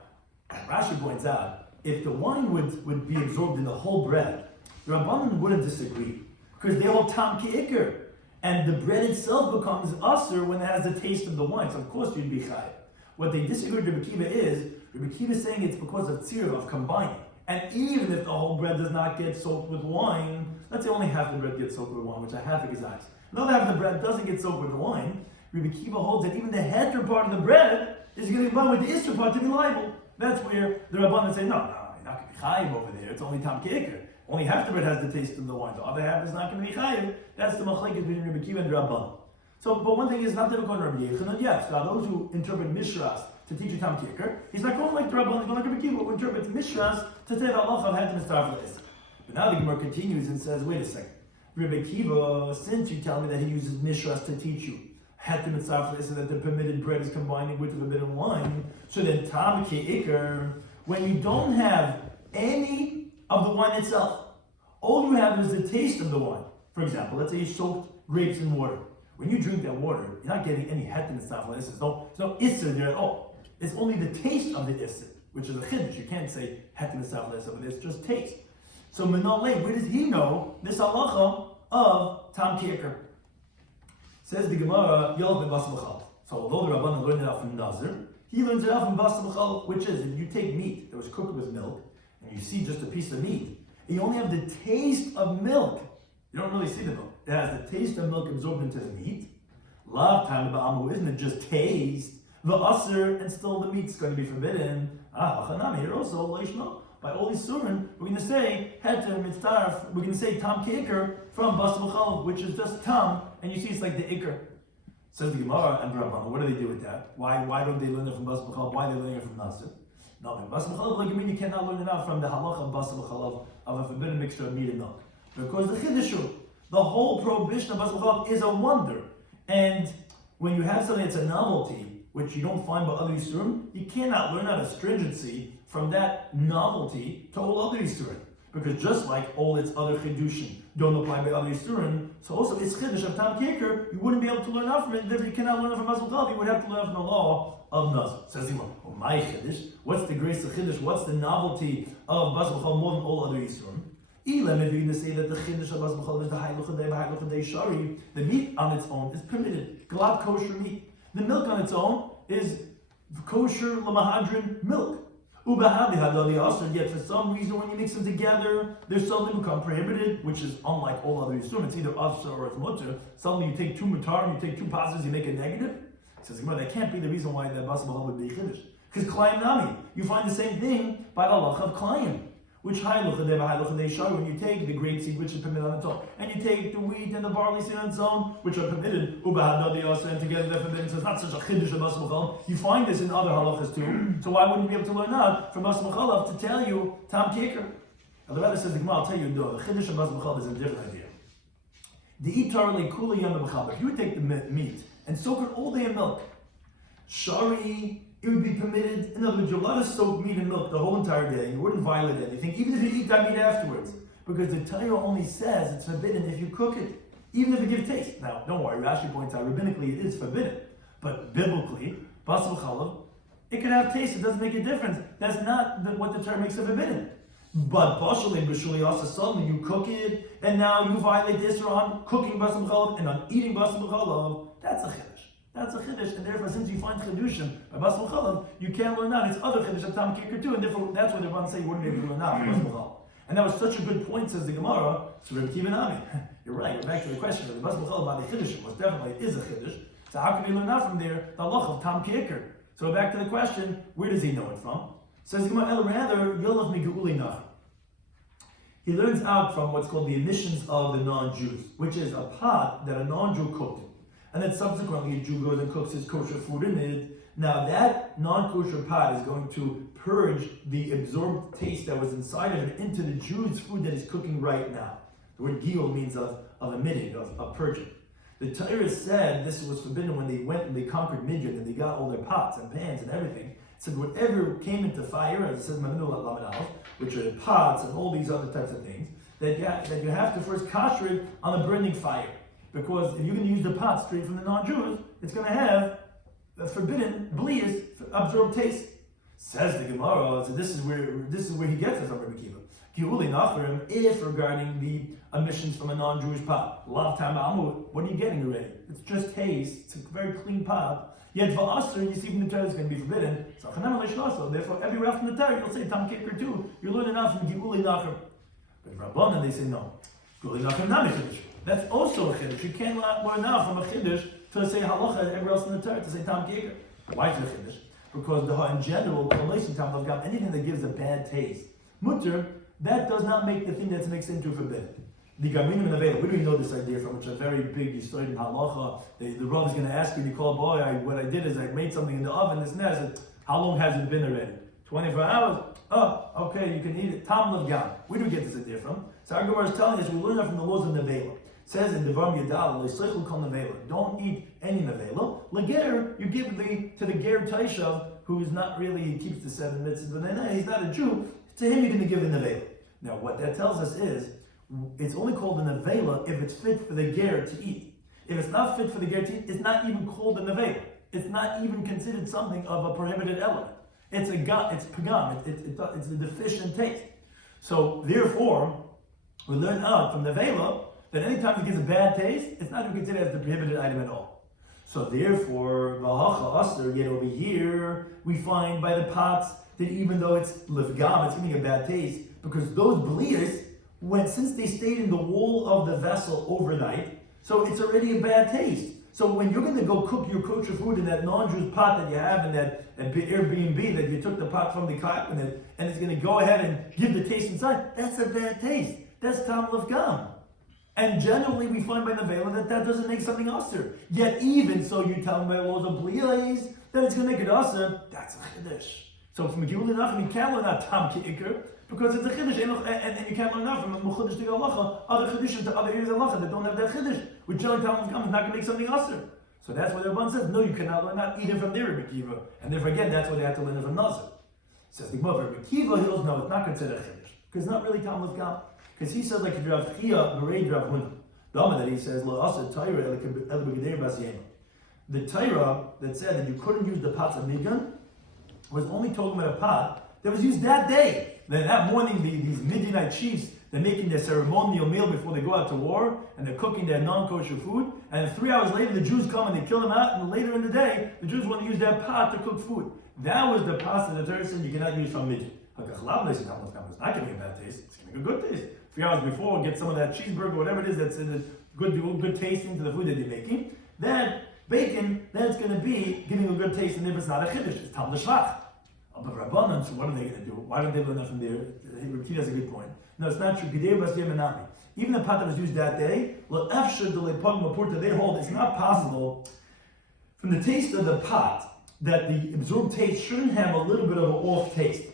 Rashi points out, if the wine would be absorbed in the whole bread, the Rabbanan wouldn't disagree, because they all tam ki'ikr, and the bread itself becomes usher when it has the taste of the wine. So of course you'd be chayiv. What they disagree with Rabbi Kiva is saying it's because of tzir, of combining. And even if the whole bread does not get soaked with wine, let's say only half the bread gets soaked with wine, which I have the kazayis. Another half of the bread doesn't get soaked with the wine. Rabbi Kiva holds that even the heter part of the bread is going to combine with the isser part to be liable. That's where the Rabbanan say, no, you're not going to be chayiv over there. It's only tam ke'ikr. Only half the bread has the taste of the wine. The other half is not going to be chayiv. That's the machlekes between Rabbi Kiva and Rabbanan. So, but one thing is not difficult in Rabbi Yochanan. Yes, now those who interpret Mishras to teach you tam ke'ikr, he's not going like the Rabbanan, he's going like Rabbi Kiva, who interprets Mishras to say the halacha of heter mitzaref le'eser. But now the Gemara continues and says, wait a second. Rabbi Kiva, since you tell me that he uses Mishras to teach you heter mitzaref le'eser, that the permitted bread is combining with the forbidden wine, so then tam ke'ikr, when you don't have any of the wine itself, all you have is the taste of the wine. For example, let's say you soaked grapes in water. When you drink that water, you're not getting any heter mitzaref le'eser. There's no isser there at all. It's only the taste of the isser, which is a chiddush. You can't say heter mitzaref le'eser, but it's just taste. So Menalei, where does he know this halacha of tam ke'ikr? Says the Gemara, Yol ben Bas B'chal. So although the Rabbanan learned it out from Nazir, he learns it out from Bas B'chal, which is if you take meat that was cooked with milk, and you see just a piece of meat, and you only have the taste of milk, you don't really see the milk. It has the taste of milk absorbed into the meat. Lav time ba'amu, isn't it just taste? The usher, and still the meat's going to be forbidden. Here also, by all these surin, we're going to say heter mitzaref. We're going to say tam ke'ikr from bas b'chal, which is just tam, and you see it's like the ikr. Says the Gemara and Rabbanan. What do they do with that? Why don't they learn it from bas b'chal? Why are they learning it from Nasir? No, but bas b'chal like you cannot learn it out from the halacha of bas b'chal of a forbidden mixture of meat and milk, because the chiddushu, the whole prohibition of bas b'chal is a wonder, and when you have something that's a novelty, which you don't find by other Yisurim, you cannot learn out a stringency from that novelty to all other Yisurim. Because just like all its other Chidushim don't apply by other Yisurim, so also its Chidush of Tam Ke'ikr, you wouldn't be able to learn out from it. If you cannot learn it from Mazal Tov, you would have to learn from the law of Nazir. Says the Gemara, oh my Chidush, what's the grace of Chidush? What's the novelty of Bas B'chal more than all other Yisurim? Elam, if you're going to say that the Chidush of Bas B'chal is the Hayluch Adei Shari, the meat on its own is permitted, glad kosher meat. The milk on its own is kosher lamahadrin milk. Yet for some reason when you mix them together, they suddenly become prohibited, which is unlike all other yisurim. It's either afsar or it's mutter. Suddenly you take two mutar and you take two positives, you make a negative. It says, that can't be the reason why the bas b'chal would be chiddush. Because klayim nami, you find the same thing by the halacha of klayim. Which when you take the grape seed, which is permitted on its own, and you take the wheat and the barley seed on its own, which are permitted, and together they're forbidden. So it's not such a chiddush of bas b'chal. You find this in other halachas too. So why wouldn't you be able to learn out from bas b'chal to tell you tam ke'ikr? The Rebbe says the Gemara, I'll tell you, no, the chiddush of bas b'chal is a different idea. The itar kula yom b'chal. If you would take the meat and soak it all day in milk, shari it would be permitted. In other words, you're allowed to soak meat and milk the whole entire day. You wouldn't violate anything, even if you eat that meat afterwards. Because the Torah only says it's forbidden if you cook it, even if it gives taste. Now, don't worry, Rashi points out, rabbinically it is forbidden. But biblically, basal chalav, it can have taste, it doesn't make a difference. That's not what the Torah makes it forbidden. But bashalim b'shuli asa suddenly you cook it, and now you violate this on cooking basal chalav and on eating basal chalav. That's a chiddush. That's a chiddush, and therefore, since you find chiddushim by basal chalav, you can't learn out. It's other chiddush of tam kicker too, and therefore that's what they're going to say you wouldn't be able to learn out basal chalav. And that was such a good point, says the Gemara. So Rabbi Kiva Nami, you're right. We're back to the question. The basal chalav about the chiddushim was definitely is a chiddush. So how can you learn out from there the halacha of tam kicker? So back to the question: where does he know it from? Says the Gemara, rather yolach miguuli nach. He learns out from what's called the emissions of the non-Jews, which is a pot that a non-Jew cooked in. And then subsequently a Jew goes and cooks his kosher food in it. Now that non-kosher pot is going to purge the absorbed taste that was inside of it into the Jew's food that he's cooking right now. The word giyul means of emitting, of purging. The Torah said this was forbidden when they went and they conquered Midian and they got all their pots and pans and everything. It said whatever came into fire, as it says which are pots and all these other types of things, that you have to first kasher it on a burning fire. Because if you're going to use the pot straight from the non-Jews, it's going to have a forbidden, blias, absorbed taste. Says the Gemara, so this is where he gets it from Rabbi Kiva. Kiuli nachrim, if regarding the emissions from a non-Jewish pot. Lav tam amud, what are you getting already? It's just taste, it's a very clean pot. Yet va'asr, you see from the Torah is going to be forbidden. So therefore, everywhere else in the Torah, you'll say tam kicker too. You're learning out from Kiuli nachrim. But Rabbanan, they say no. Kiuli nachrim nami chiddush. That's also a chiddush. You can't learn out from a chiddush to say halacha and everywhere else in the Torah to say tam kicker. Why is it a chiddush? Because in general, anything that gives a bad taste, mutter, that does not make the thing that's mixed into forbidden. The Gaminim and Avela, where do we know this idea from? Which is a very big yisod in halacha. The Rav is going to ask you, you call, boy, what I did is I made something in the oven, this and that. I said, how long has it been already? 24 hours? Oh, okay, you can eat it. Tam lev gam. Where do we get this idea from? So our Gemara is telling us, we learn that from the laws of Nevela. It says in Devarim Yadal, Le'seichel kol Nevela. Don't eat any Nevela. Leger, you give to the Ger Taishav, who is not really, he keeps the 7 mitzvahs, but he's not a Jew. To him, you're going to give the Nevela. Now, what that tells us is, it's only called a nevela if it's fit for the ger to eat. If it's not fit for the ger to eat, it's not even called a nevela. It's not even considered something of a prohibited element. It's pagam. It's a deficient taste. So therefore, we learn out from nevela that anytime it gives a bad taste, it's not even considered as the prohibited item at all. So therefore, v'hacha aser, yet over here we find by the pots that even though it's lifgam, it's giving a bad taste, because those blias, since they stayed in the wall of the vessel overnight, so it's already a bad taste. So when you're going to go cook your kosher food in that non-Jews pot that you have in that Airbnb that you took the pot from the cabinet, and it's going to go ahead and give the taste inside, that's a bad taste. That's tam lefgam. And generally we find by Nevela that doesn't make something usher. Yet even so, you're telling by laws of blias that it's going to make it usher. That's a chiddush. So from Geulah Nachem, you can't learn out tam ki'ikr, because it's a chiddush, and you can't learn out from Mechudesh to Halacha, other chiddushim to other areas of Halacha that don't have that chiddush, which generally tam lefgam is not going to make something usher. So that's why the Rabban says, no, you cannot learn out even from their Rabbi Kiva. And therefore again, that's why they have to learn it from Nazir. Says the Gemara, Rabbi Kiva, he goes, no, it's not considered a chiddush, because it's not really tam lefgam. Because he says like if you have Chia, Berei Rav Huna. The Amar that he says, Lo Asa Torah El B'Gedei Bas Yema. The Torah that said that you couldn't use the pots of Midian was only talking about a pot that was used that day. Then that morning, these Midianite chiefs, they're making their ceremonial meal before they go out to war, and they're cooking their non-kosher food. And 3 hours later, the Jews come and they kill them out. And later in the day, the Jews want to use that pot to cook food. That was the pot that the Torah said you cannot use from Midian. It's not giving a bad taste. It's giving a good taste. 3 hours before, get some of that cheeseburger, whatever it is that's in the good tasting to the food that you're making. That bacon, that's going to be giving a good taste, and if it's not a chiddush, it's tam l'shvach. But Rabbanan, so what are they going to do? Why don't they learn that from there? He has a good point. No, it's not true. Even the pot that was used that day, they hold it's not possible from the taste of the pot that the absorbed taste shouldn't have a little bit of an off taste.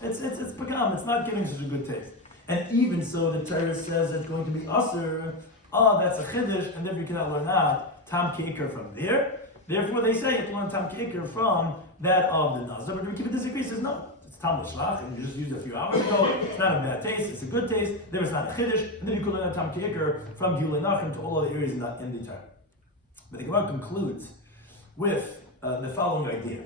It's pagam, it's not giving such a good taste. And even so, the Torah says it's going to be aser. Oh, that's a chiddush, and therefore you cannot learn out tam ki'ikr from there. Therefore, they say you have to learn tam ki'ikr from that of the Nazar, but Rabbi Kiva disagrees, says no. It's Tam L'Shlach, and you just used it a few hours ago. It's not a bad taste, it's a good taste. There is not a Chiddush, and then you could learn a Tam Ke'ikr from Gilui Nachem to all other areas in the Torah. But the Gemara concludes with the following idea.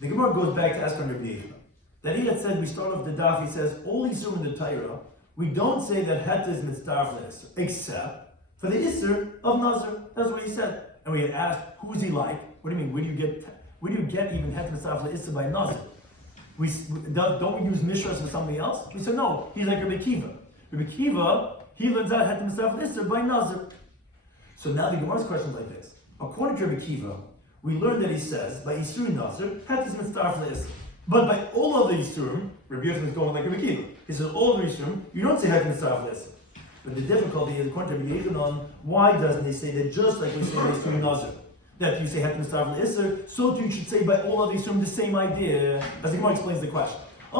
The Gemara goes back to ask on Rabbi Yehuda. That he had said, we start off the daf, he says, all Yisur in the Torah, we don't say that Het is mitzdarf l'Isur, except for the Isur of Nazar. That's what he said. And we had asked, who is he like? What do you mean? Where do you get even Het mitzdarf l'Isur by Nazar? Don't we use Mishras for something else? We said, no, he's like Rabbi Kiva. Rabbi Kiva, he learns out Het mitzdarf l'Isur by Nazar. So now the Gemara's question is like this. According to Rabbi Kiva, we learned that he says, by Isur Nazar, Het is mitzdarf l'Isur. But by all other Yisurim, Rabbi Yochanan is going like Rabbi Kiva. He says, all other Yisurim, you don't say Het mitzdarf l'Isur. But the difficulty is, according to Rabbi Yochanan, why doesn't he say that just like we say by Isur Nazar, that you say Het mitzdarf l'Isur, so too you should say by all other Yisurim the same idea, as the Gemara explains the question. He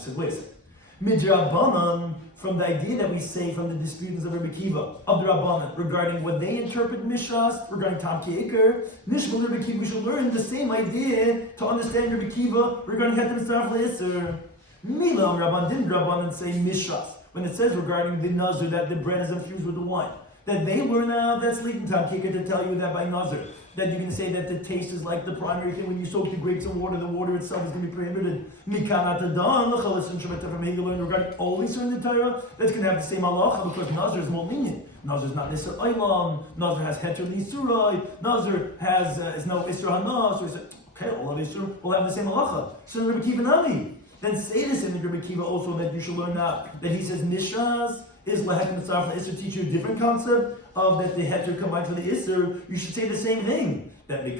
says, wait a second. Midrabanan, from the idea that we say from the disputants of Rabbi Kiva, of the Rabbanan, regarding what they interpret Mishras, regarding Tam Ke'ikr, Nishmal Rabbi Kiva, we should learn the same idea to understand Rabbi Kiva regarding Het mitzdarf l'Isur. Milam Rabban, didn't Rabbanan say Mishras, when it says regarding the Nazar that the bread is infused with the wine? That they learn out, that's leading Tam Ke'ikr to tell you that by Nazar, that you can say that the taste is like the primary thing. When you soak the grapes in water, the water itself is going to be prohibited. From here you learn regarding all Yisur in the Torah, that's going to have the same halacha because Nazar is more lenient. Nazar is not Isur Eilam, Nazar has Heter L'Yisurai, Nazar has is no Isur Hanas. So he said, okay, all of Yisur will have the same halacha. So Rabbi Kiva Nami, then say this in the Rabbi Kiva also that you should learn out that he says Nishas is Lehet Mitzdarf l'Isur, teach you a different concept of that the Heter combined to the Isur. You should say the same thing. That that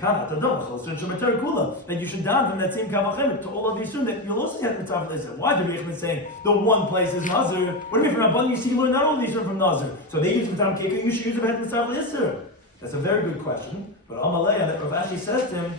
you should down from that same Kavachemet to all of Yisur, that you'll also have Mitzdarf l'Isur. Why the Rebbe is saying the one place is Nazar? What do you mean from Rabban? You see, you learn not only Yisur from Nazar. So they use Tam Ke'ikr, you should use Mitzdarf l'Isur. That's a very good question. But Amalei, that Rav Ashi says to him,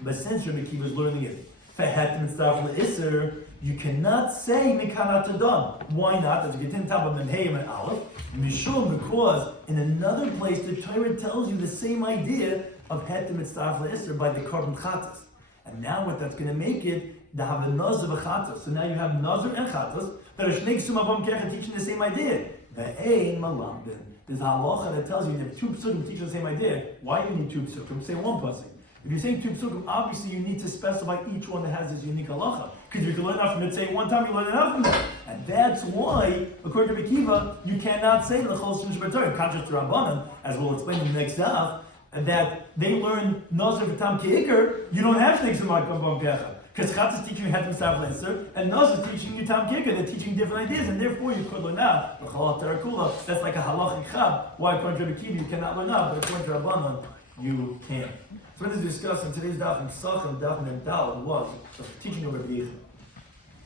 but since Rabbi Kiva is learning it, for Het mitzdarf l'Isur, you cannot say Mikana Tadon. Why not? As you get in top of Menheim and Aleph, Mishum, because in another place the Torah tells you the same idea of Het mitzdarf l'Isur by the Korban Chatas. And now what that's going to make it, the have a Nazar v'Chatas. So now you have Nazar and Chatas that are Shnei Ksuma Bam Kecha teaching the same idea. Ve'ein Malambin. There's a halacha that tells you that two psukim teach the same idea. Why do you need two psukim? Say one pasuk. If you're saying two psukim, obviously you need to specify each one that has this unique halacha. Because if you learn enough from it, say one time you learn enough from it. And that's why, according to Rabbi Kiva, you cannot say l'chol shon sheb'Torah, conscious to Rabbanan, as we'll explain in the next daf, that they learn Nazar v'Tam Ke'ikr, you don't have Shnei Ksuma Bam Kecha. Because Chatz is teaching you Het mitzdarf l'Isur, and Nazar is teaching you Tam Ke'ikr. They're teaching different ideas, and therefore you could learn out. That's like a halachic chab. Why, according to Rabbi Kiva, you cannot learn out, but according to Rabbanan, you can. So what is discussed in today's daf in Psachim Daf Mental was the teaching of Rabbi Yehuda.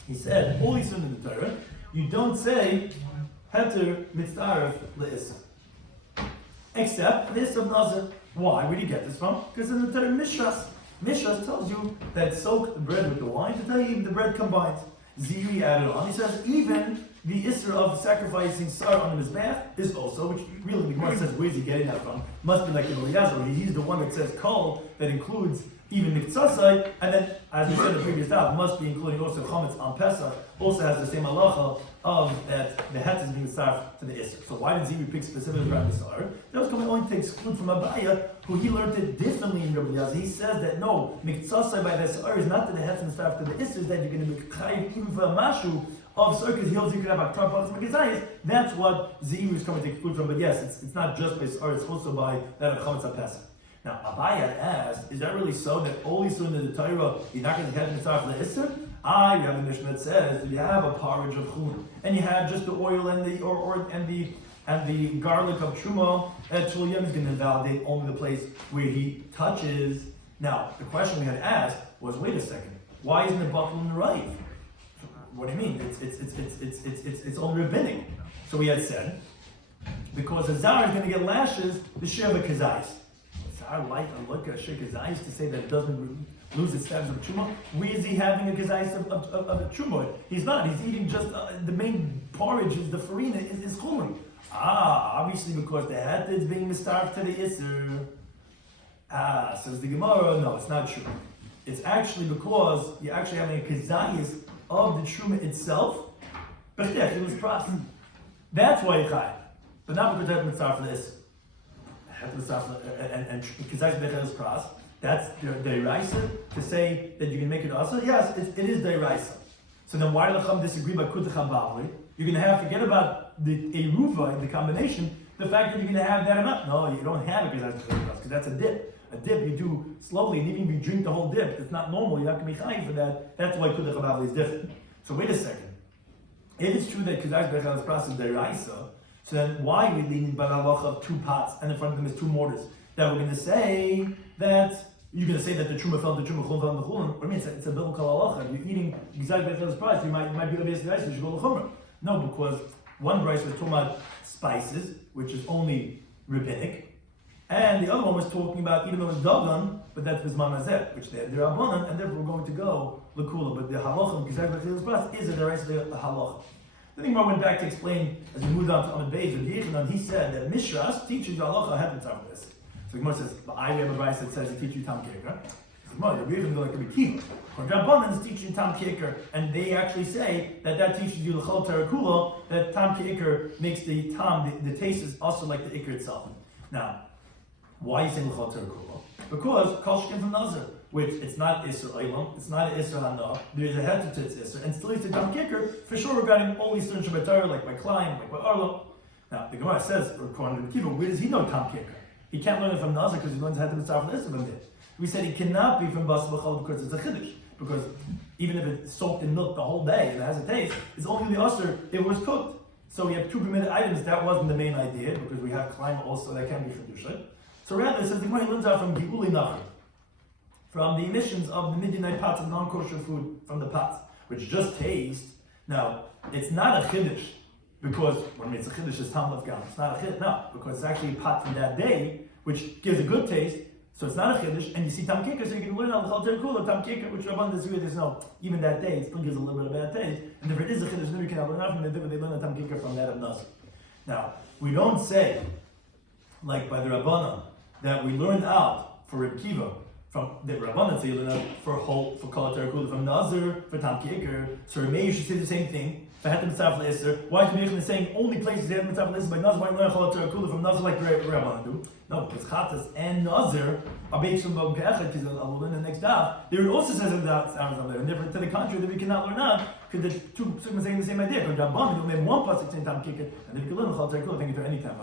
He said, all Yisur in the Torah, you don't say Heter mitzdarf l'Isur, except this of Nazar. Why? Where do you get this from? Because in the Torah Mishras tells you that soak the bread with the wine to tell you even the bread combines. Ziri added on. He says even the Isra of sacrificing Sar on the Mizbeach is also, which really the Gemara says, where's he getting that from? Must be like Eliezer. He's the one that says Kol, that includes even Miktsasai, and then, as we said in the previous daf, must be including also Chometz on Pesach, also has the same halacha of that the Het is being starved to the Isra. So why did Ziri pick specifically around the Sar? That was coming only to exclude from Abaya, who he learned it differently in Rabbi Eliezer. He says that no, Miktsasai by the Sar is not that the Het is starved to the Isra, is that you're going to be chayiv even for a mashu of circus heels, you could have a Aktar. That's what Ziri is coming to exclude from. But yes, it's not just by Sar, it's also by that of Chometz HaPesach. Now, Abaya asked, is that really so that only soon in the Torah you're not going to get mitzvah for the Isser? You have a mission that says that you have a porridge of chun, and you have just the oil and the garlic of truma. Shuliyam is going to validate only the place where he touches. Now, the question we had asked was, wait a second, why isn't it buckle in the right? What do you mean? It's only rabbinic. So we had said, because a zar is going to get lashes, the share of a kazais. I like to look at Shir Kazais to say that it doesn't lose its status of a Truma. Where is he having a Kazais of a Truma? He's not. He's eating just the main porridge is the farina is chumri. Obviously because the Het is being mistarved to the Isser. Says the Gemara, no, it's not true. It's actually because you're actually having a kazayis of the truma itself. It was pras. That's why you chai, but not because you have mitzvah for this. And kazayis bechel is pras. That's the deraisa to say that you can make it also. Yes, it is deraisa. So then why do the Chum disagree by kutacham bavli? You're going to have to forget about the eruva, the combination. The fact that you're going to have that or not. No, you don't have it because that's a dip. A dip you do slowly, and even if you drink the whole dip, it's not normal. You're not going to be chayiv for that. That's why kutacham bavli is different. So wait a second. If it's true that kazayis bechel is pras is deraisa, so then why are we leaning by the halacha of 2 pots and in front of them is 2 mortars? That we're going to say that you're going to say that the truma fell, the truma chulun fell, the chulun. What I mean, it's a biblical halacha. You're eating kazayis bechel is pras. You might be obvious that you should go to chumrah. No, because one rice was talking about spices, which is only rabbinic, and the other one was talking about even though it's dagan, but that's bisman hazeh, which they're rabbanan, and therefore we're going to go lekula. But the halacha of kazayis bechel is pras is a deraisa the halacha. The thing I went back to explain as we moved on to Amud Beis with Yechanan, he said that Mishras teaches you halacha ahead of this. So the Gemara says, I have a rice that says it teaches you tam kicker. No, the Rebbe like a kiva. Rabbanan is teaching tam kicker, and they actually say that teaches you l'chol terakula, that tam kicker makes the tam, the taste is also like the ikr itself. Now, why are you saying l'chol terakula? Because kol shkin from nazar, which it's not isser olam, it's not an isser hana, there's a head to its isser, and still it's a tam kicker, for sure regarding all these certain Shabbat Torah, like by Klein, like by Arlo. Now, the Gemara says, according to the kiva, where does he know tam kicker? He can't learn it from nazar because he learns head to mitzvah from isser from there. We said it cannot be from basar b'chol because it's a chiddush. Because even if it's soaked in milk the whole day and it has a taste, it's only the usher if it was cooked. So we have 2 permitted items. That wasn't the main idea because we have climate also that can be chiddush. So rather, it says the Gemara learns out from the uli nachar, from the emissions of the Midianite pots of non-kosher food from the pots, which just taste. Now, it's not a chiddush because when it's a chiddush, it's tam gam. It's not a chiddush, no, because it's actually a pot from that day, which gives a good taste. So it's not a chiddush, and you see tam kicker, so you can learn on the chalter kula tam kicker, which Rabban disagree. There's no even that day. It still gives a little bit of bad taste, and if it is a chiddush, then we can learn from the different. They learn the tam kicker from that of nazar. Now we don't say like by the Rabbanan that we learn out for Reb Kiva from the Rabbanan. So you learn out for kol kula from nazar for tam kicker. So maybe you should say the same thing. Why is Mechon saying only places they have mitzvah listed by nazar? Why learn kol kula from nazar like Rabbanan do? No, because chatas and nazar are based on because I'll learn the next daf. There also says in that sounds on there, and different to the contrary that we cannot learn out because the 2 psukim saying the same idea. Because Rabbanan, we only have 1 pasuk saying tam kicker, and if you can learn chol terakula, I think it's any time.